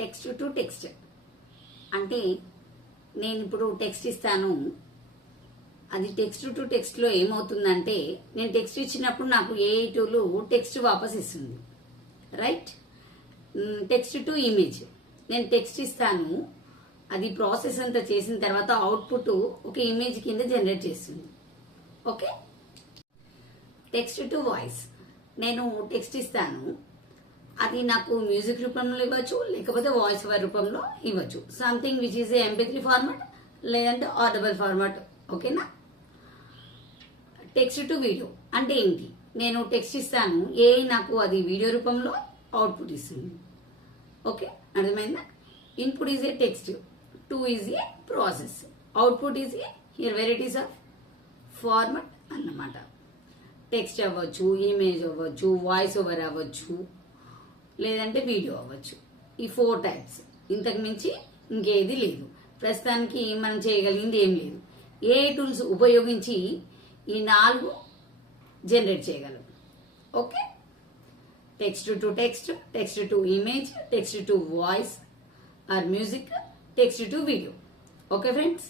Text to text అంటే నేను ఇప్పుడు టెక్స్ట్ ఇస్తాను. అది టెక్స్ట్ టు టెక్స్ట్ లో ఏమవుతుందంటే నేను టెక్స్ట్ ఇచ్చినప్పుడు నాకు ఏఐ టూల్ టెక్స్ట్ వాపస్ ఇస్తుంది, రైట్. టెక్స్ట్ టు ఇమేజ్ నేను టెక్స్ట్ ఇస్తాను, అది ప్రాసెస్ అంతా చేసిన తర్వాత అవుట్పుట్ ఒక ఇమేజ్ కింద జనరేట్ చేస్తుంది. ఓకే. టెక్స్ట్ టు వాయిస్ నేను టెక్స్ట్ ఇస్తాను, అది నాకు మ్యూజిక్ రూపంలో ఇవ్వచ్చు, లేకపోతే వాయిస్ ఓవర్ రూపంలో ఇవ్వచ్చు. Something which is MP3 format లేదంటే ఆడిబుల్ ఫార్మాట్. ఓకేనా. టెక్స్ట్ టు వీడియో అంటే ఏంటి? నేను టెక్స్ట్ ఇస్తాను, నాకు అది వీడియో రూపంలో అవుట్పుట్ ఇస్తుంది. ఓకే, అర్థమైందా? Input is a text, to is a process, output is a here varieties of format అన్నమాట. టెక్స్ట్ అవ్వచ్చు, ఇమేజ్ అవ్వచ్చు, వాయిస్ ఓవర్ అవ్వచ్చు, లేదంటే వీడియో అవ్వచ్చు. ఈ 4 టైప్స్, ఇంతకు మించి ఇంకేది లేదు. ప్రస్తుతానికి మనం చేయగలిగింది ఏం లేదు. ఏ టూల్స్ ఉపయోగించి ఈ 4 జనరేట్ చేయగలం. Okay. Text to text, text to image, text to voice or music, text to video. Okay friends.